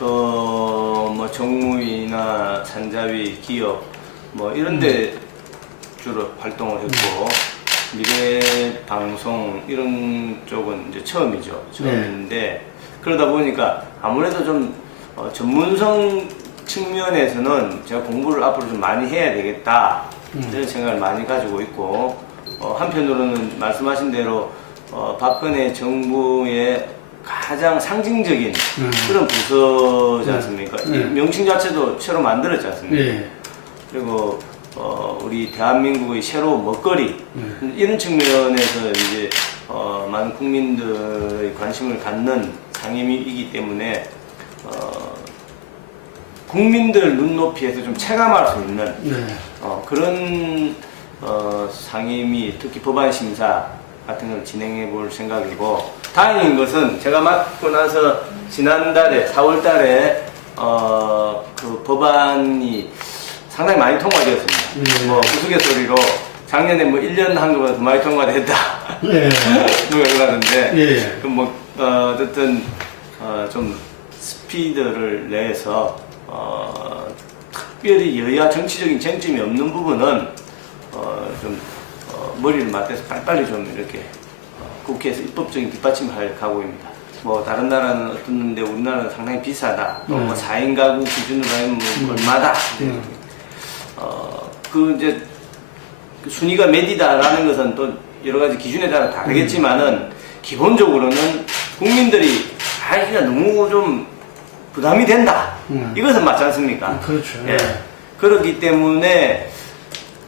또 뭐 정무위나 산자위, 기업 뭐 이런데 주로 활동을 했고 미래방송 이런 쪽은 이제 처음인데 그러다 보니까 아무래도 좀 전문성 측면에서는 제가 공부를 앞으로 좀 많이 해야 되겠다 이런 생각을 많이 가지고 있고 한편으로는 말씀하신 대로 박근혜 정부의 가장 상징적인 그런 부서지 않습니까? 명칭 자체도 새로 만들었지 않습니까? 그리고 우리 대한민국의 새로운 먹거리 이런 측면에서 이제 많은 국민들의 관심을 갖는 상임위이기 때문에 국민들 눈높이에서 좀 체감할 수 있는 그런 상임위, 특히 법안 심사 같은 걸 진행해 볼 생각이고, 다행인 것은 제가 맡고 나서 지난달에 4월 달에 그 법안이 상당히 많이 통과되었습니다. 뭐 우스갯소리로 작년에 뭐 1년 한 것보다 더 많이 통과됐다. 누가 그러는데 그 뭐 어쨌든 좀 스피드를 내서 특별히 여야 정치적인 쟁점이 없는 부분은 좀 머리를 맞대서 빨리빨리 좀 이렇게 국회에서 입법적인 뒷받침을 할 각오입니다. 뭐 다른 나라는 어떻는데 우리나라는 상당히 비싸다. 또 뭐 4인 가구 기준으로 하면 뭐 얼마다. 그 이제 순위가 몇이다라는 것은 또 여러 가지 기준에 따라 다르겠지만은 기본적으로는 국민들이 그냥 너무 좀 부담이 된다. 이것은 맞지 않습니까? 그렇죠. 그렇기 때문에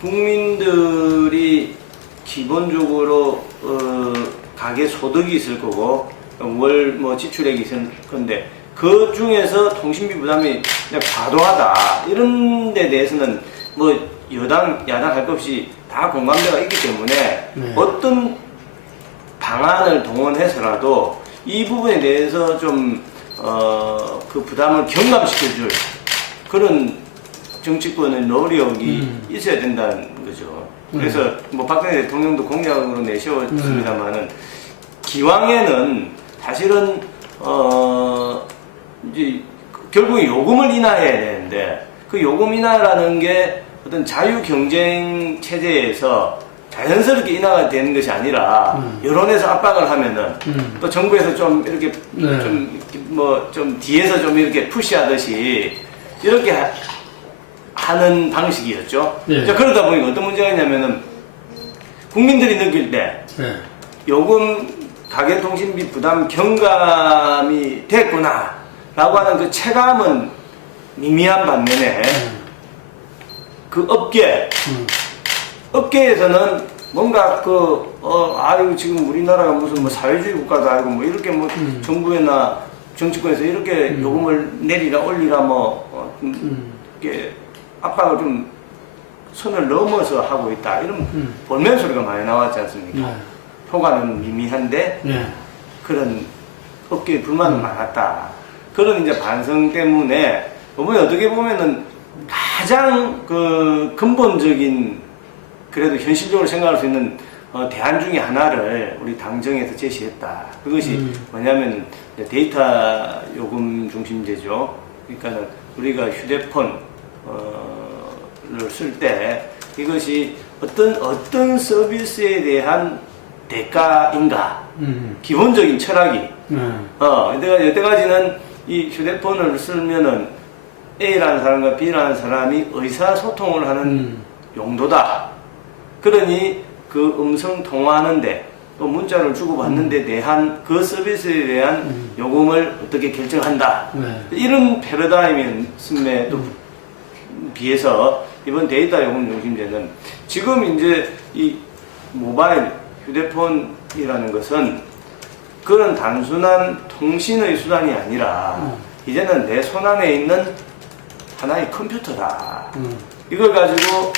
국민들이 기본적으로 가계 소득이 있을 거고 월 뭐 지출액이 있을 건데 그 중에서 통신비 부담이 그냥 과도하다 이런 데 대해서는 뭐 여당 야당 할 것 없이 다 공감대가 있기 때문에 어떤 방안을 동원해서라도 이 부분에 대해서 좀 그 부담을 경감시켜줄 그런 정치권의 노력이 있어야 된다는 거죠. 그래서 뭐 박근혜 대통령도 공약으로 내세웠습니다만은 기왕에는 사실은 이제 결국 요금을 인하해야 되는데 그 요금 인하라는 게 어떤 자유 경쟁 체제에서 자연스럽게 인하가 되는 것이 아니라 여론에서 압박을 하면은 또 정부에서 좀 이렇게 좀 뒤에서 좀 이렇게 푸시하듯이 이렇게 하는 방식이었죠. 자, 그러다 보니까 어떤 문제가 있냐면은 국민들이 느낄 때 요금 가계통신비 부담 경감이 됐구나 라고 하는 그 체감은 미미한 반면에 그 업계에서는 뭔가 아유 지금 우리나라가 무슨 뭐 사회주의 국가도 아니고 뭐 이렇게 뭐 정부나 정치권에서 이렇게 요금을 내리라 올리라 뭐 이렇게 압박을 좀 선을 넘어서 하고 있다 이런 볼멘 소리가 많이 나왔지 않습니까? 효과는 미미한데 그런 업계의 불만은 많았다. 그런 이제 반성 때문에 이번에 어떻게 보면은 가장 그 근본적인 그래도 현실적으로 생각할 수 있는 대안 중에 하나를 우리 당정에서 제시했다. 그것이 뭐냐면 데이터 요금 중심제죠. 그러니까 우리가 휴대폰을 쓸 때 이것이 어떤 서비스에 대한 대가인가 기본적인 철학이 내가 여태까지는 이 휴대폰을 쓰면은 A라는 사람과 B라는 사람이 의사소통을 하는 용도다. 그러니 그 음성 통화하는데 또 문자를 주고받는데 대한 그 서비스에 대한 요금을 어떻게 결정한다. 이런 패러다임에 또 비해서 이번 데이터 요금 중심제는 지금 이제 이 모바일 휴대폰이라는 것은 그런 단순한 통신의 수단이 아니라 이제는 내 손 안에 있는 하나의 컴퓨터다. 이걸 가지고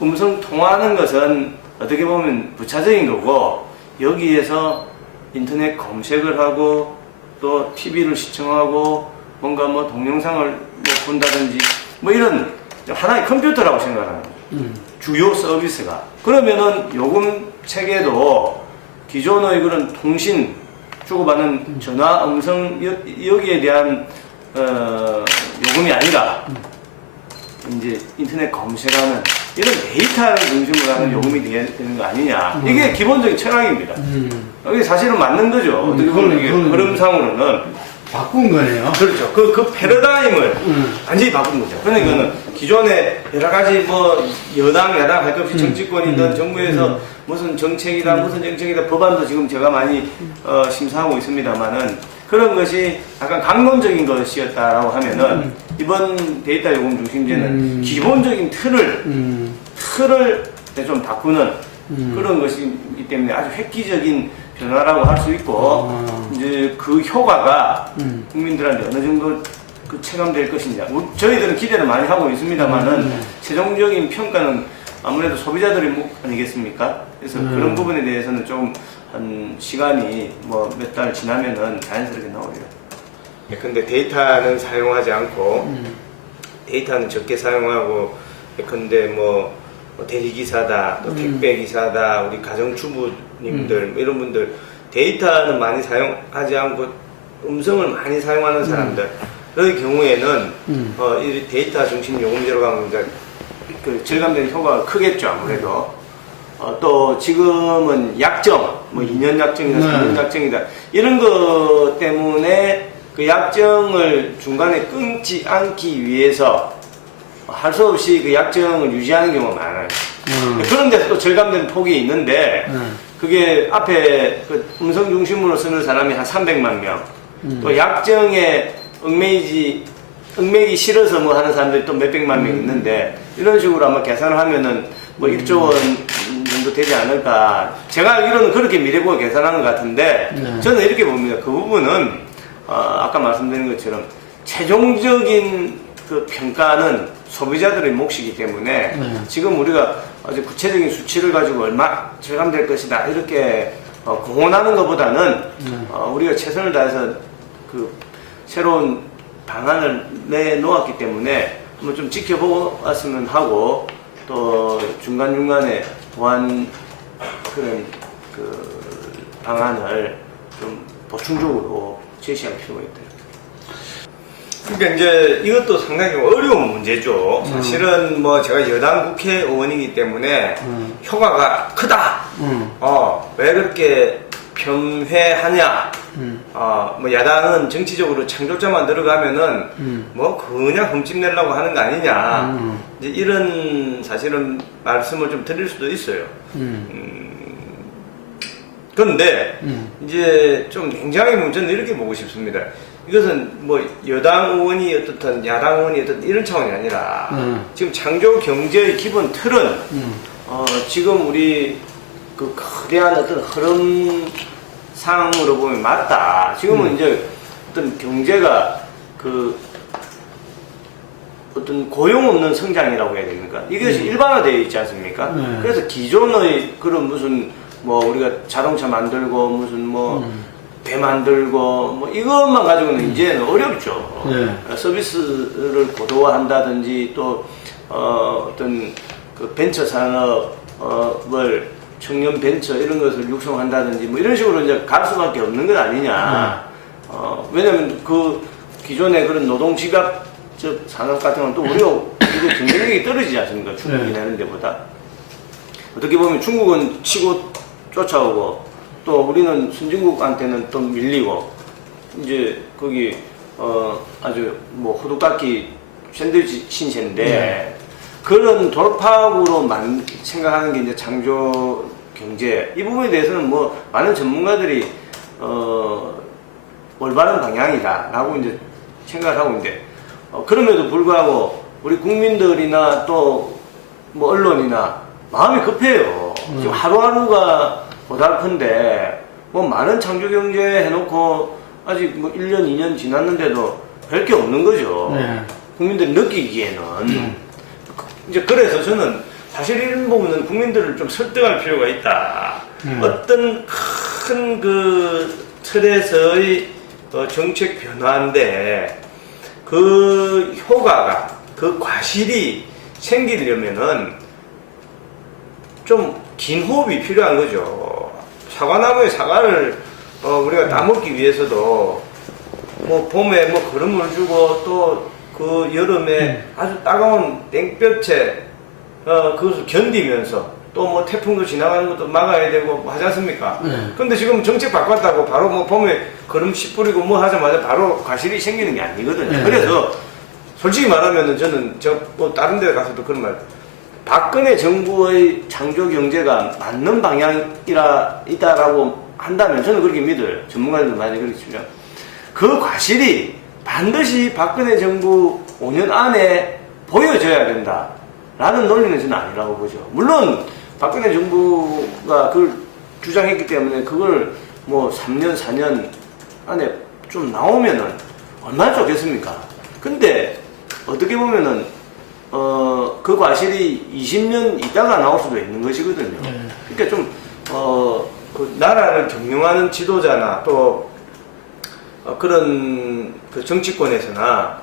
음성 통화하는 것은 어떻게 보면 부차적인 거고 여기에서 인터넷 검색을 하고 또 TV를 시청하고 뭔가 뭐 동영상을 뭐 본다든지 뭐 이런 하나의 컴퓨터라고 생각하는 주요 서비스가 그러면은 요금 체계도 기존의 그런 통신 주고받는 전화 음성 여기에 대한 요금이 아니라 이제 인터넷 검색하는 이런 데이터를 중심으로 하는 요금이 되는 거 아니냐. 이게 기본적인 철학입니다. 이게 사실은 맞는 거죠. 어떻게 보면 이게 흐름상으로는. 바꾼 거네요. 그렇죠. 그 패러다임을 완전히 바꾼 거죠. 그러니까는 기존에 여러 가지 뭐 여당, 야당 할 것 없이 정치권이든 정부에서 무슨 정책이다, 무슨 정책이다, 법안도 지금 제가 많이 심사하고 있습니다만은 그런 것이 약간 강론적인 것이었다라고 하면은 이번 데이터 요금 중심제는 기본적인 틀을 좀 바꾸는 그런 것이기 때문에 아주 획기적인 변화라고 할 수 있고 이제 그 효과가 국민들한테 어느 정도 그 체감될 것이냐. 저희들은 기대를 많이 하고 있습니다만은 최종적인 평가는 아무래도 소비자들이 아니겠습니까? 그래서 그런 부분에 대해서는 좀 한 시간이 뭐 몇 달 지나면은 자연스럽게 나오리요. 근데 데이터는 사용하지 않고 데이터는 적게 사용하고 근데 뭐 대리기사다, 또 택배기사다, 우리 가정주부님들 이런 분들 데이터는 많이 사용하지 않고 음성을 많이 사용하는 사람들의 경우에는 이 데이터 중심 요금제로 가면 이제 그 절감되는 효과가 크겠죠 아무래도. 또 지금은 약정, 뭐 2년 약정이다, 3년 약정이다 이런 것 때문에 그 약정을 중간에 끊지 않기 위해서 할 수 없이 그 약정을 유지하는 경우가 많아요. 그런 데서 또 절감된 폭이 있는데 그게 앞에 그 음성 중심으로 쓰는 사람이 한 300만 명, 또 약정에 얽매이기 싫어서 뭐 하는 사람들이 또 몇백만 명 있는데 이런 식으로 아마 계산을 하면은 뭐 1조 원 정도 되지 않을까. 제가 알기로는 그렇게 미래부가 계산하는 것 같은데 저는 이렇게 봅니다. 그 부분은 아까 말씀드린 것처럼 최종적인 그 평가는 소비자들의 몫이기 때문에 지금 우리가 아주 구체적인 수치를 가지고 얼마 절감될 것이다 이렇게 공언하는 것보다는 우리가 최선을 다해서 그 새로운 방안을 내놓았기 때문에 한번 좀 지켜보았으면 하고 또 중간중간에 보완 그런 그 방안을 좀 보충적으로 제시할 필요가 있다. 그러니까 이제 이것도 상당히 어려운 문제죠. 사실은 뭐 제가 여당 국회의원이기 때문에 효과가 크다. 왜 그렇게 편회하냐. 뭐 야당은 정치적으로 창조자만 들어가면은 뭐 그냥 흠집내려고 하는 거 아니냐. 이제 이런 사실은 말씀을 좀 드릴 수도 있어요. 그런데 이제 좀 굉장히 저는 이렇게 보고 싶습니다. 이것은 뭐 여당 의원이 어떻든 야당 의원이 어떻든 이런 차원이 아니라 지금 창조 경제의 기본 틀은 지금 우리 그 거대한 어떤 흐름상으로 보면 맞다. 지금은 이제 어떤 경제가 그 어떤 고용 없는 성장이라고 해야 됩니까? 이것이 일반화되어 있지 않습니까? 그래서 기존의 그런 무슨 뭐 우리가 자동차 만들고 무슨 뭐 배 만들고 뭐 이것만 가지고는 이제는 어렵죠. 서비스를 고도화한다든지 또 어떤 그 벤처 산업을 청년 벤처 이런 것을 육성한다든지 뭐 이런 식으로 이제 갈 수밖에 없는 것 아니냐. 왜냐면 그 기존의 그런 노동지갑적 산업 같은 건 또 우리가 이거 경쟁력이 떨어지지 않습니까? 중국이 내는 데보다. 어떻게 보면 중국은 치고 쫓아오고 또 우리는 선진국한테는 또 밀리고 이제 거기 아주 뭐 호두깎이 샌드위치 신세인데 그런 돌파구로 생각하는 게 이제 창조 경제 이 부분에 대해서는 뭐 많은 전문가들이 올바른 방향이다라고 이제 생각을 하고 있는데 그럼에도 불구하고 우리 국민들이나 또 뭐 언론이나 마음이 급해요. 지금 하루하루가 고달픈데 뭐 많은 창조 경제 해놓고 아직 뭐 1년 2년 지났는데도 별 게 없는 거죠. 국민들이 느끼기에는 이제 그래서 저는 사실 이런 부분은 국민들을 좀 설득할 필요가 있다. 어떤 큰 그 틀에서의 정책 변화인데 그 효과가 그 과실이 생기려면은 좀 긴 호흡이 필요한 거죠. 사과나무에 사과를 우리가 따먹기 위해서도 뭐 봄에 뭐 거름을 주고 또 그 여름에 아주 따가운 땡볕에 그것을 견디면서 또 뭐 태풍도 지나가는 것도 막아야 되고 뭐 하지 않습니까? 근데 지금 정책 바꿨다고 바로 뭐 봄에 거름 씨 뿌리고 뭐 하자마자 바로 과실이 생기는 게 아니거든요. 그래서 솔직히 말하면은 저는 뭐 다른 데 가서도 그런 말, 박근혜 정부의 창조 경제가 맞는 방향이다라고 한다면 저는 그렇게 믿어요. 전문가들도 많이 그렇게 치면 그 과실이 반드시 박근혜 정부 5년 안에 보여져야 된다 라는 논리는 저는 아니라고 보죠. 물론 박근혜 정부가 그걸 주장했기 때문에 그걸 뭐 3년 4년 안에 좀 나오면은 얼마나 좋겠습니까? 근데 어떻게 보면은 그 과실이 20년 있다가 나올 수도 있는 것이거든요. 그러니까 좀 그 나라를 경영하는 지도자나 또 그런 그 정치권에서나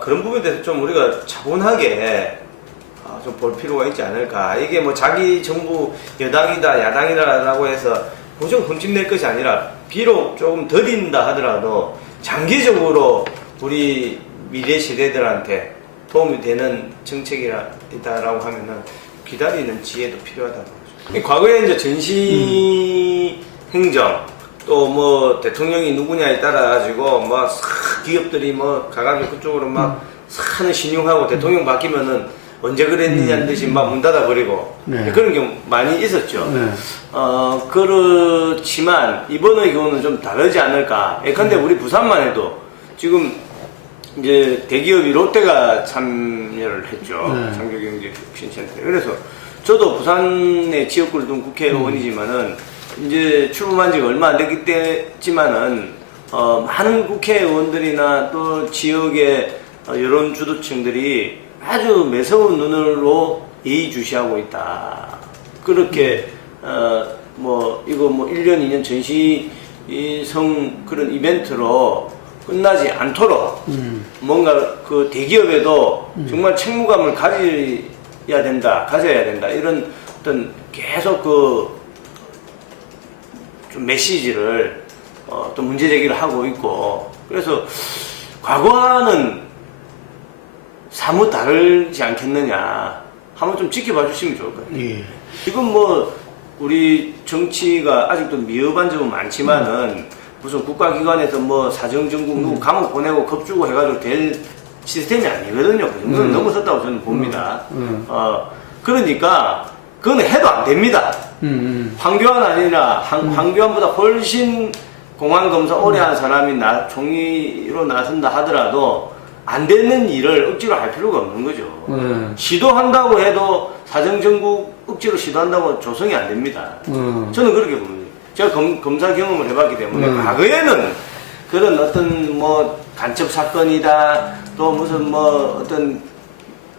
그런 부분에 대해서 좀 우리가 차분하게 좀 볼 필요가 있지 않을까. 이게 뭐 자기 정부 여당이다 야당이다라고 해서 무조건 흠집낼 것이 아니라 비록 조금 더딘다 하더라도 장기적으로 우리 미래 세대들한테 도움이 되는 정책이다라고 하면은 기다리는 지혜도 필요하다고 보죠. 과거에 이제 전시 행정 또 뭐 대통령이 누구냐에 따라 가지고 뭐 기업들이 뭐 가가지고 그쪽으로 막 하는 신용하고 대통령 바뀌면은 언제 그랬느냐는 듯이 막 문 닫아버리고 그런 경우 많이 있었죠. 그렇지만 이번의 경우는 좀 다르지 않을까. 예컨대 우리 부산만 해도 지금 이제 대기업이 롯데가 참여를 했죠. 창조경제혁신센터에. 그래서 저도 부산의 지역구를 둔 국회의원이지만은 이제 출범한 지가 얼마 안 됐기 때지만은 많은 국회의원들이나 또 지역의 여론 주도층들이 아주 매서운 눈으로 예의주시하고 있다. 그렇게 뭐 이거 뭐 1년 2년 전시성 그런 이벤트로 끝나지 않도록 뭔가 그 대기업에도 정말 책무감을 가져야 된다 이런 어떤 계속 그 좀 메시지를 또 문제 제기를 하고 있고, 그래서 과거와는 사뭇 다르지 않겠느냐 한번 좀 지켜봐 주시면 좋을 것 같아요. 지금 뭐 우리 정치가 아직도 미흡한 점은 많지만은 무슨 국가기관에서 뭐 사정정국 누구 감옥 보내고 겁주고 해가지고 될 시스템이 아니거든요. 그 정도는 넘어섰다고 저는 봅니다. 그러니까 그건 해도 안 됩니다. 황교안 아니라 황교안보다 훨씬 공안검사 오래 한 사람이 총리로 나선다 하더라도 안 되는 일을 억지로 할 필요가 없는 거죠. 시도한다고 해도 사정정국 억지로 시도한다고 조성이 안 됩니다. 저는 그렇게 봅니다. 제가 검사 경험을 해봤기 때문에 과거에는 그런 어떤 뭐 간첩 사건이다 또 무슨 뭐 어떤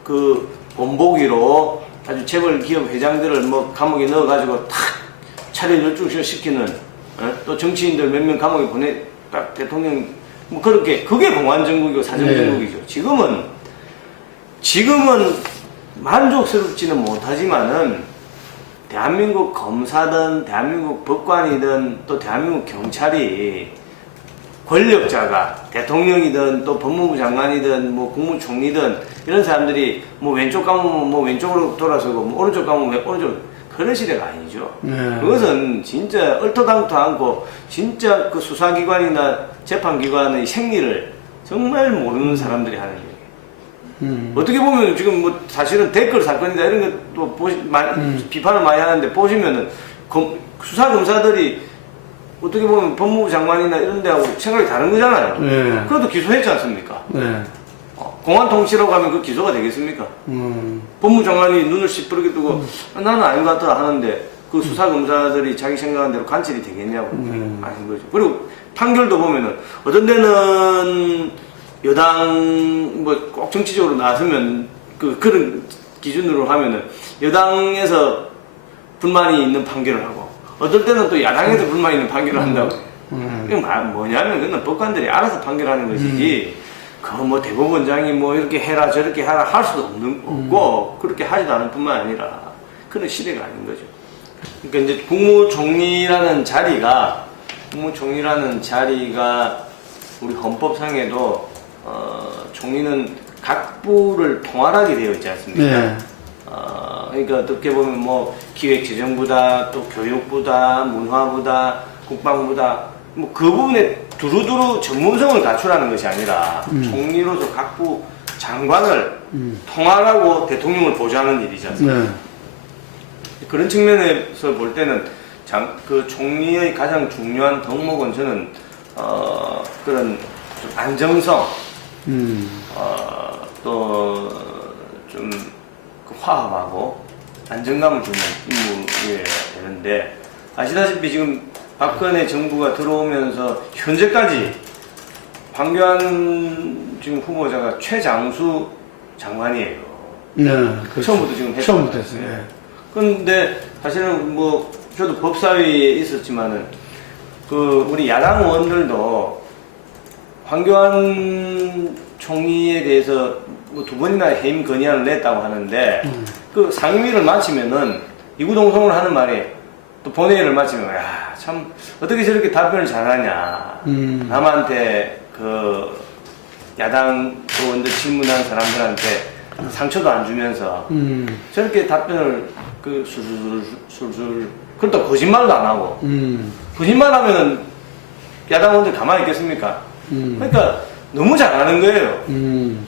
그 본보기로 아주 재벌 기업 회장들을 뭐 감옥에 넣어가지고 탁 차례 열중시켜 시키는 또 정치인들 몇 명 감옥에 보내 딱 대통령 뭐 그렇게 그게 공안정국이고 사정정국이죠. 지금은 만족스럽지는 못하지만은 대한민국 검사든 대한민국 법관이든 또 대한민국 경찰이 권력자가 대통령이든 또 법무부 장관이든 뭐 국무총리든 이런 사람들이 뭐 왼쪽 가면 뭐 왼쪽으로 돌아서고 뭐 오른쪽 가면 오른쪽 그런 시대가 아니죠. 그것은 진짜 얼토당토 않고 진짜 그 수사기관이나 재판기관의 생리를 정말 모르는 사람들이 하는 얘기예요. 어떻게 보면 지금 뭐 사실은 댓글 사건이다 이런 것도 비판을 많이 하는데 보시면은 수사검사들이 어떻게 보면 법무부 장관이나 이런 데하고 생각이 다른 거잖아요. 그래도 기소했지 않습니까? 공안통치라고 하면 그 기소가 되겠습니까? 법무부 장관이 눈을 시퍼렇게 뜨고 나는 아닌 것 같다 하는데 그 수사검사들이 자기 생각한 대로 간첩이 되겠냐고 아닌 거죠. 그리고 판결도 보면은 어떤 데는 여당 뭐 꼭 정치적으로 나서면 그런 기준으로 하면은 여당에서 불만이 있는 판결을 하고 어떨 때는 또 야당에서 불만 있는 판결을 한다고. 그게 뭐냐면 그건 법관들이 알아서 판결하는 것이지 그 뭐 대법원장이 뭐 이렇게 해라 저렇게 하라 할 수도 없고 그렇게 하지도 않을 뿐만 아니라 그런 시대가 아닌 거죠. 그러니까 이제 국무총리라는 자리가 우리 헌법상에도 총리는 각 부를 통할하게 되어 있지 않습니까? 네. 그러니까 어떻게 보면 뭐 기획재정부다, 또 교육부다, 문화부다, 국방부다, 뭐 그 부분에 두루두루 전문성을 갖추라는 것이 아니라 총리로서 각부 장관을 통할하고 대통령을 보좌하는 일이지 않습니까? 네. 그런 측면에서 볼 때는 그 총리의 가장 중요한 덕목은 저는 그런 좀 안정성, 또 좀 화합하고 안정감을 주는 임무에 되는데, 아시다시피 지금 박근혜 정부가 들어오면서 현재까지 황교안 지금 후보자가 최장수 장관이에요. 네. 그렇죠. 처음부터 지금 했어요. 처음부터 했어요. 네. 그런데 사실은 뭐 저도 법사위에 있었지만은 그 우리 야당 의원들도 황교안 총리에 대해서 뭐 2번이나 해임 건의안을 냈다고 하는데 그 상임위를 마치면은 이구동성으로 하는 말이 또 본회의를 마치면 야, 참 어떻게 저렇게 답변을 잘하냐. 남한테 그 야당 의원들 질문한 사람들한테 상처도 안 주면서 저렇게 답변을 그 술술 그렇다고 거짓말도 안 하고 거짓말하면은 야당 의원들 가만히 있겠습니까? 그러니까 너무 잘하는 거예요.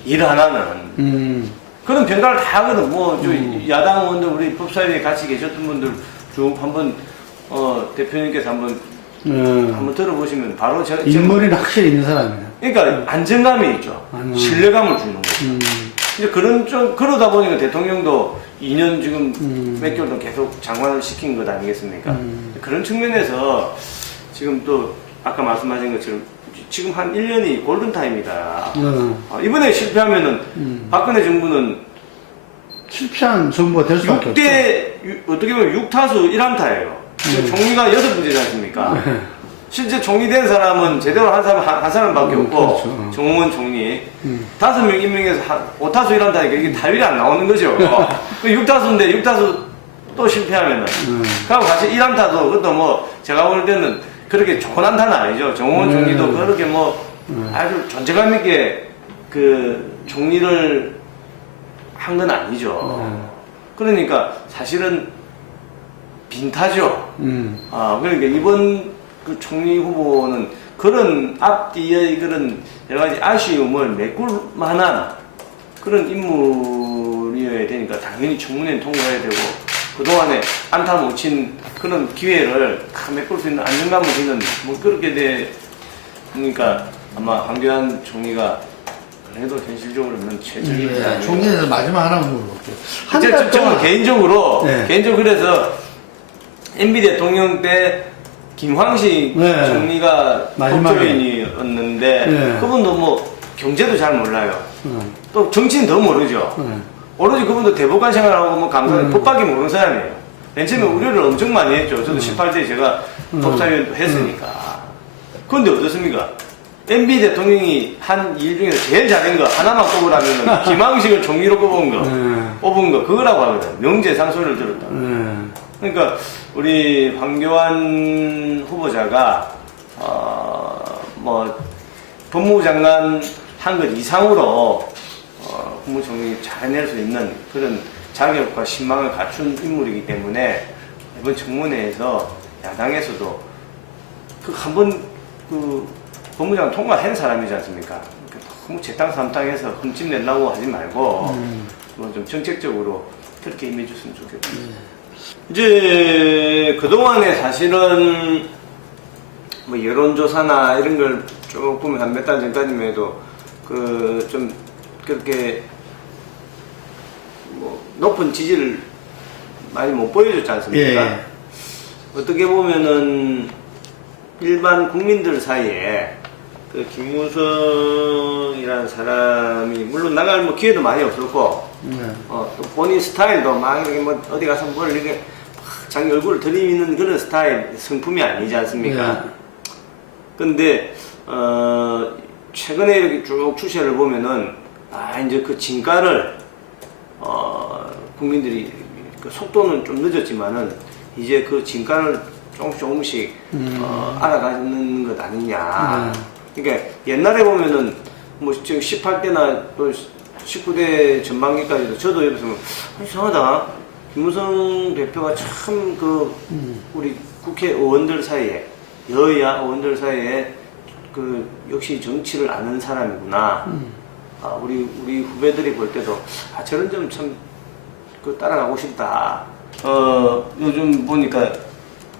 일 하나는. 그런 평가를 다 하거든. 뭐 야당 의원들 우리 법사위에 같이 계셨던 분들 쭉 한번 대표님께서 한번 들어보시면 바로 제가 인물이 확실히 있는 사람이에요. 그러니까 안정감이 있죠. 신뢰감을 주는 거죠. 이제 그러다 보니까 대통령도 2년 지금 몇 개월 동안 계속 장관을 시킨 것 아니겠습니까? 그런 측면에서 지금 또 아까 말씀하신 것처럼 지금 한 1년이 골든타임이다. 이번에 실패하면은 박근혜 정부는 실패한 정부가 될 수밖에 없죠. 어떻게 보면 6타수 1안타예요. 총리가 6분이지 않습니까? 실제 총리 된 사람은 제대로 한 사람 한 사람밖에 없고, 그렇죠. 정홍원 총리 5명 임명해서 5타수 1안타니까 이게 타율이 안 나오는 거죠. 그 6타수인데 6타수 또 실패하면은 그리고 사실 1안타도 그것도 뭐 제가 볼 때는 그렇게 좋은 안타는 아니죠. 정홍원 총리도 그렇게 뭐 아주 존재감 있게 그 총리를 한 건 아니죠. 그러니까 사실은 빈타죠. 그러니까 이번 그 총리 후보는 그런 앞뒤의 그런 여러 가지 아쉬움을 메꿀 만한 그런 인물이어야 되니까 당연히 청문회는 통과해야 되고, 그동안에 안타 못 친 그런 기회를 다 메꿀 수 있는 안정감을 주는 뭐 그렇게 그러니까 아마 황교안 총리가 그래도 현실적으로는 최적이지 않을까. 총리에서 마지막 하나만 물어볼게요. 저는 개인적으로 그래서 MB 대통령 때 김황식 총리가 법조인이었는데 그분도 뭐 경제도 잘 몰라요. 또 정치는 더 모르죠. 오로지 그분도 대법관 생활하고 뭐 감사는 법밖에 모르는 사람이에요. 맨 처음에 우려를 엄청 많이 했죠. 저도 18대 제가 법사위원도 했으니까. 그런데 어떻습니까? MB 대통령이 한 일 중에서 제일 잘한 거 하나만 꼽으라면 김황식을 총리로 뽑은 거 그거라고 하거든. 명재상소리를 들었다. 그러니까 우리 황교안 후보자가 뭐 법무부 장관 한 것 이상으로 국무총리 잘 해낼 수 있는 그런 자격과 신망을 갖춘 인물이기 때문에 이번 청문회에서 야당에서도 그 한번 그 법무장관 통과한 사람이지 않습니까? 너무 제땅 삼땅해서 흠집 내려고 하지 말고 뭐 좀 정책적으로 그렇게 임해줬으면 좋겠습니다. 이제 그동안에 사실은 뭐 여론조사나 이런 걸 쭉 보면 한 몇 달 전까지만 해도 그 좀 그렇게 뭐 높은 지지를 많이 못 보여줬지 않습니까? 어떻게 보면은 일반 국민들 사이에 그 김무성이라는 사람이 물론 나갈 뭐 기회도 많이 없었고 또 본인 스타일도 막 이렇게 뭐 어디 가서 뭘 이렇게 자기 얼굴을 들이미는 그런 스타일 성품이 아니지 않습니까? 근데 최근에 이렇게 쭉 추세를 보면은 이제 그 진가를 국민들이 그 속도는 좀 늦었지만은 이제 그 진가를 조금씩 알아가는 것 아니냐. 그러니까 옛날에 보면은 뭐 지금 18대나 또 19대 전반기까지도 저도 여기서 이상하다. 김무성 대표가 참 그 우리 국회의원들 사이에 여야 의원들 사이에 그 역시 정치를 아는 사람이구나. 우리 후배들이 볼 때도 저런 점 참 그 따라가고 싶다. 요즘 보니까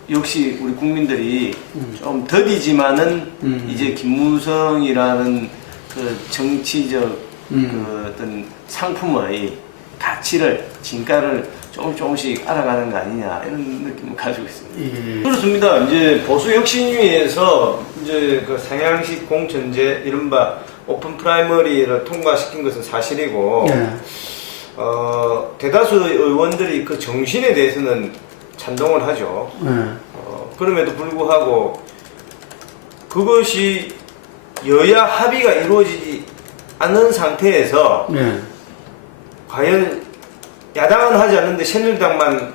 역시 우리 국민들이 좀 더디지만은 이제 김무성이라는 그 정치적 그 어떤 상품의 가치를 진가를 조금씩 알아가는 거 아니냐 이런 느낌을 가지고 있습니다. 그렇습니다. 이제 보수 혁신위에서 이제 그 상향식 공천제 이른바 오픈 프라이머리를 통과시킨 것은 사실이고 대다수 의원들이 그 정신에 대해서는 찬동을 하죠. 그럼에도 불구하고 그것이 여야 합의가 이루어지지 않은 상태에서 과연 야당은 하지 않는데 새누리당만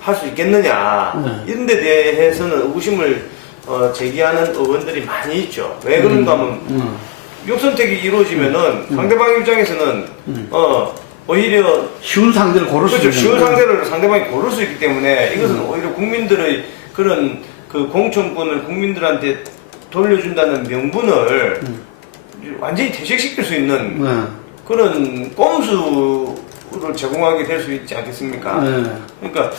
할 수 있겠느냐 이런 데 대해서는 의구심을 제기하는 의원들이 많이 있죠. 왜 그런가 하면 역선택이 이루어지면은 상대방 입장에서는 오히려 쉬운 상대를 고를 수 있는 쉬운 상대를 상대방이 고를 수 있기 때문에 이것은 오히려 국민들의 그런 그 공천권을 국민들한테 돌려준다는 명분을 완전히 퇴색시킬 수 있는 그런 꼼수를 제공하게 될 수 있지 않겠습니까? 그러니까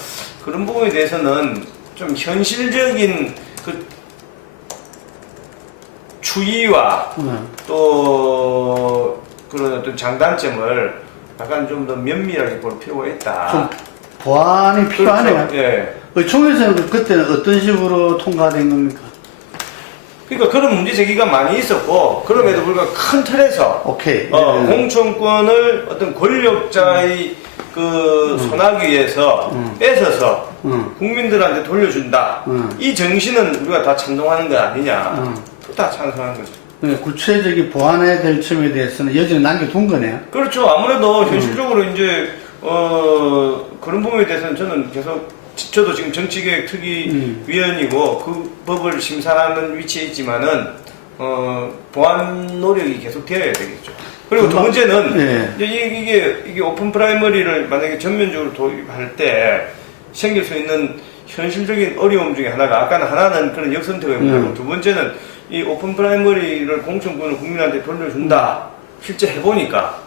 그런 부분에 대해서는 좀 현실적인 그 추이와 또 그런 어떤 장단점을 약간 좀 더 면밀하게 볼 필요가 있다. 좀 보완이 필요하네요. 그렇죠. 예. 총회에서는 그때는 어떤 식으로 통과된 겁니까? 그러니까 그런 문제 제기가 많이 있었고 그럼에도 불구하고 큰 틀에서 오케이. 공천권을 어떤 권력자의 그 손아귀에서 뺏어서 국민들한테 돌려준다. 이 정신은 우리가 다 찬동하는 거 아니냐. 다 찬성하는 거죠. 구체적인 보완해야 될 점에 대해서는 여전히 남겨둔 거네요. 그렇죠. 아무래도 현실적으로 이제 그런 부분에 대해서는 저는 계속 저도 지금 정치개혁특위위원이고 그 법을 심사하는 위치에 있지만은 보완 노력이 계속 되어야 되겠죠. 그리고 두 번째는 이게 오픈 프라이머리를 만약에 전면적으로 도입할 때 생길 수 있는 현실적인 어려움 중에 하나가 아까는 하나는 그런 역선택의 문제고 두 번째는 이 오픈 프라이머리를 공천권을 국민한테 돌려준다. 실제 해보니까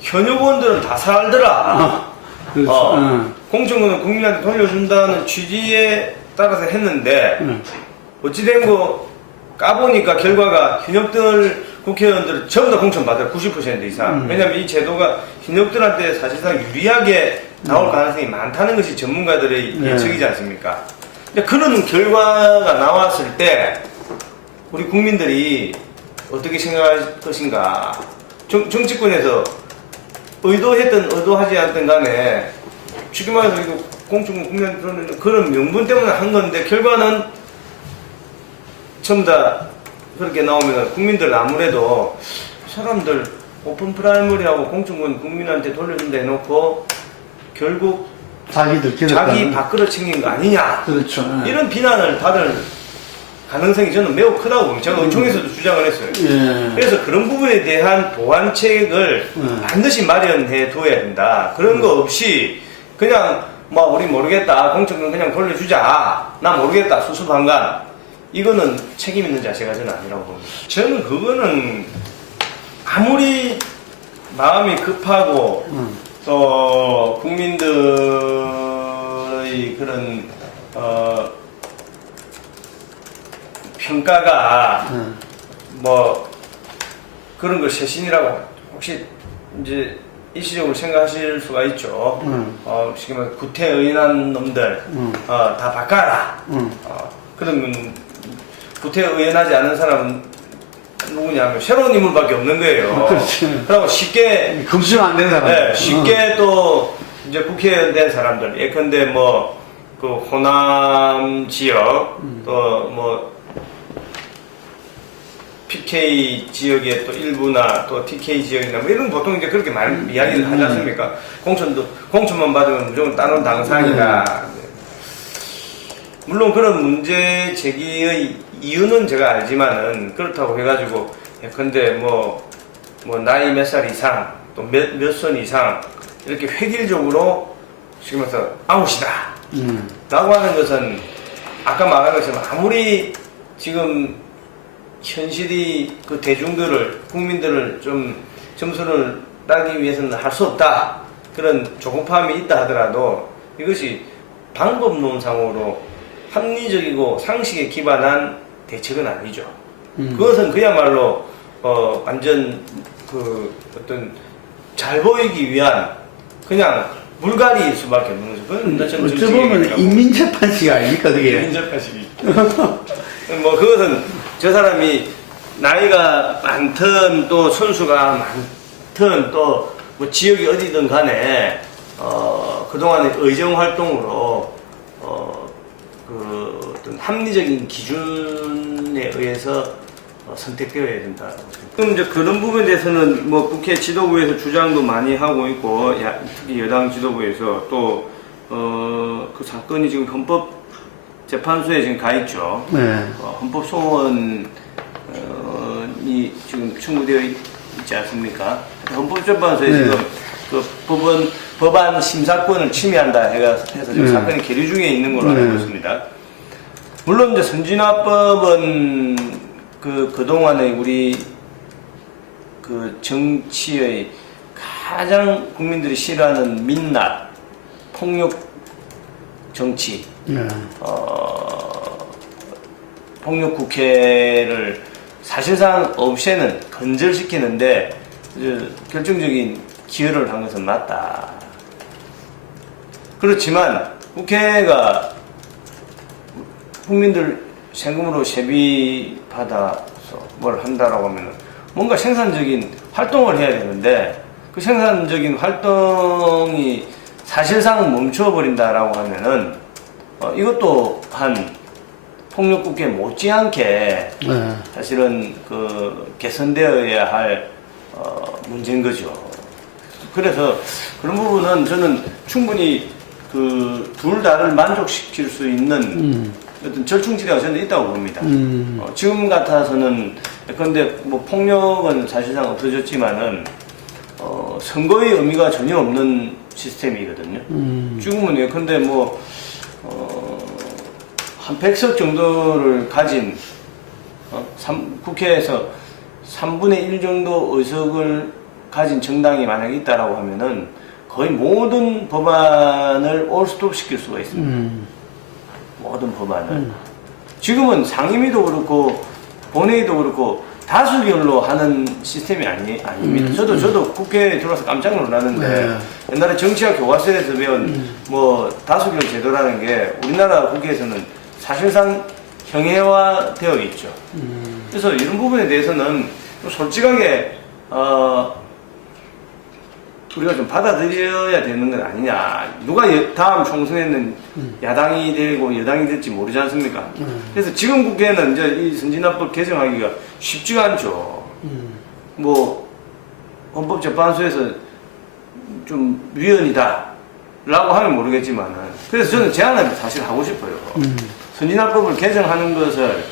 현역 의원들은 다 살더라. 그렇죠. 공천권을 국민한테 돌려준다는 취지에 따라서 했는데 어찌된 거 까보니까 결과가 현역들 국회의원들 전부 다 공천 받아요. 90% 이상. 왜냐하면 이 제도가 현역들한테 사실상 유리하게 나올 가능성이 많다는 것이 전문가들의 예측이지 않습니까? 근데 그런 결과가 나왔을 때 우리 국민들이 어떻게 생각할 것인가. 정치권에서 의도했든 의도하지 않든 간에 쉽게 말해서 이거 공천권 국민한테 돌리는 그런 명분 때문에 한 건데 결과는 전부 다 그렇게 나오면 국민들은 아무래도 사람들 오픈 프라이머리하고 공천권 국민한테 돌려준다 해놓고 결국 자기 밥그릇 챙긴 거 아니냐. 그렇죠. 이런 비난을 받을 가능성이 저는 매우 크다고 봅니다. 제가 의총에서도 주장을 했어요. 그래서 그런 부분에 대한 보완책을 반드시 마련해 둬야 된다. 그런 거 없이 그냥 뭐 우리 모르겠다. 공천권 그냥 돌려주자. 나 모르겠다. 수수방관. 이거는 책임 있는 자세가 저는 아니라고 봅니다. 저는 그거는 아무리 마음이 급하고 또 국민들의 그런 평가가 뭐 그런 걸 쇄신이라고 혹시 이제 일시적으로 생각하실 수가 있죠. 쉽게 말해 구태의연한 놈들 다 바꿔라. 그러면 구태의연하지 않은 사람은 누구냐면 새로운 인물밖에 없는 거예요. 그리고 쉽게 검증 안 된 사람. 네, 쉽게 또 이제 국회의원 된 사람들 예컨대 뭐 그 호남 지역 또 뭐 PK 지역의 또 일부나 또 TK 지역이나 뭐 이런 보통 이제 그렇게 많이 이야기를 하지 않습니까? 공천만 받으면 무조건 다른 당상이다. 물론 그런 문제 제기의 이유는 제가 알지만은 그렇다고 해가지고 근데 뭐 나이 몇 살 이상 또 몇 선 이상 이렇게 획일적으로 지금부터 아웃이다 라고 하는 것은 아까 말한 것처럼 아무리 지금 현실이 그 대중들을 국민들을 좀 점수를 따기 위해서는 할 수 없다 그런 조급함이 있다 하더라도 이것이 방법론상으로 합리적이고 상식에 기반한 대책은 아니죠. 그것은 그야말로 완전 그 어떤 잘 보이기 위한 그냥 물갈이일 수밖에 없는 거죠. 그건 어찌 보면 인민재판식 아닙니까 그게? 인민재판식이. 뭐 그것은 저 사람이 나이가 많든 또 선수가 많든 또 뭐 지역이 어디든 간에 그동안의 의정 활동으로 그 어떤 합리적인 기준에 의해서 선택되어야 된다. 그럼 이제 그런 부분에 대해서는 뭐 국회 지도부에서 주장도 많이 하고 있고 특히 여당 지도부에서 또 그 사건이 지금 헌법재판소에 지금 가 있죠. 네. 헌법 소원이 지금 청구되어 있지 않습니까? 헌법재판소에 네. 지금 그 법안 심사권을 침해한다 해서 지금 사건이 계류 중에 있는 걸로 알고 있습니다. 물론 이제 선진화법은 그동안의 우리 그 정치의 가장 국민들이 싫어하는 민낯, 폭력 정치, 폭력 국회를 사실상 없애는, 건절시키는데 결정적인 기여를 한 것은 맞다. 그렇지만 국회가 국민들 세금으로 세비 받아서 뭘 한다라고 하면 뭔가 생산적인 활동을 해야 되는데 그 생산적인 활동이 사실상 멈춰버린다라고 하면은 이것도 한 폭력국회 못지않게 사실은 그 개선되어야 할 문제인 거죠. 그래서 그런 부분은 저는 충분히 그 둘 다를 만족시킬 수 있는 어떤 절충지대가 저는 있다고 봅니다. 지금 같아서는 근데 뭐 폭력은 사실상 없어졌지만은 선거의 의미가 전혀 없는 시스템이거든요. 지금은 예컨대 뭐 한 100석 정도를 가진 국회에서 3분의 1 정도 의석을 가진 정당이 만약에 있다라고 하면은 거의 모든 법안을 올스톱 시킬 수가 있습니다. 모든 법안을. 지금은 상임위도 그렇고 본회의도 그렇고 다수결로 하는 시스템이 아닙니다. 저도 국회에 들어와서 깜짝 놀랐는데 옛날에 정치학 교과서에서 배운 뭐 다수결 제도라는 게 우리나라 국회에서는 사실상 형해화되어 있죠. 그래서 이런 부분에 대해서는 솔직하게 우리가 좀 받아들여야 되는 건 아니냐. 누가 다음 총선에는 야당이 되고 여당이 될지 모르지 않습니까? 그래서 지금 국회는 이제 이 선진화법 개정하기가 쉽지가 않죠. 뭐 헌법재판소에서 좀 위헌이다 라고 하면 모르겠지만은 그래서 저는 제안을 사실 하고 싶어요. 선진화법을 개정하는 것을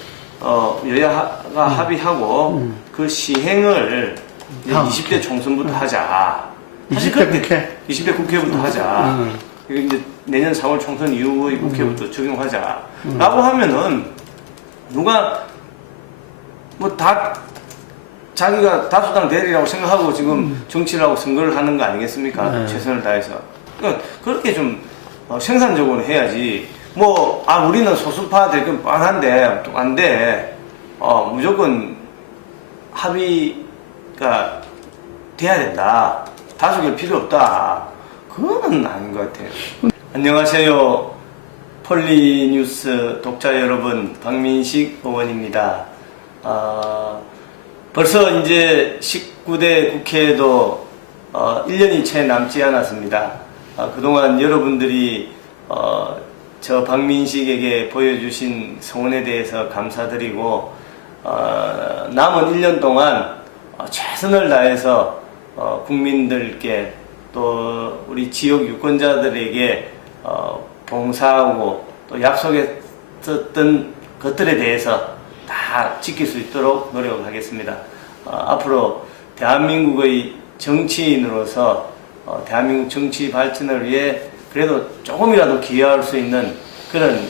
여야가 합의하고 그 시행을 20대 총선부터 하자. 20대 국회? 20대 국회부터 하자. 이제 내년 4월 총선 이후의 국회부터 적용하자. 라고 하면은 누가 뭐 다 자기가 다수당 대리라고 생각하고 지금 정치를 하고 선거를 하는 거 아니겠습니까? 최선을 다해서. 그러니까 그렇게 좀 생산적으로 해야지. 뭐 우리는 소수파 대권 뻔한데 또 안 돼. 무조건 합의가 돼야 된다. 다수결 필요 없다. 그거는 아닌 것 같아요. 안녕하세요. 폴리뉴스 독자 여러분, 박민식 의원입니다. 벌써 이제 19대 국회에도 1년이 채 남지 않았습니다. 그동안 여러분들이 저 박민식에게 보여주신 성원에 대해서 감사드리고 남은 1년 동안 최선을 다해서 국민들께 또 우리 지역 유권자들에게 봉사하고 또 약속했었던 것들에 대해서 다 지킬 수 있도록 노력을 하겠습니다. 앞으로 대한민국의 정치인으로서 대한민국 정치 발전을 위해 그래도 조금이라도 기여할 수 있는 그런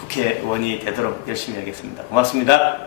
국회의원이 되도록 열심히 하겠습니다. 고맙습니다.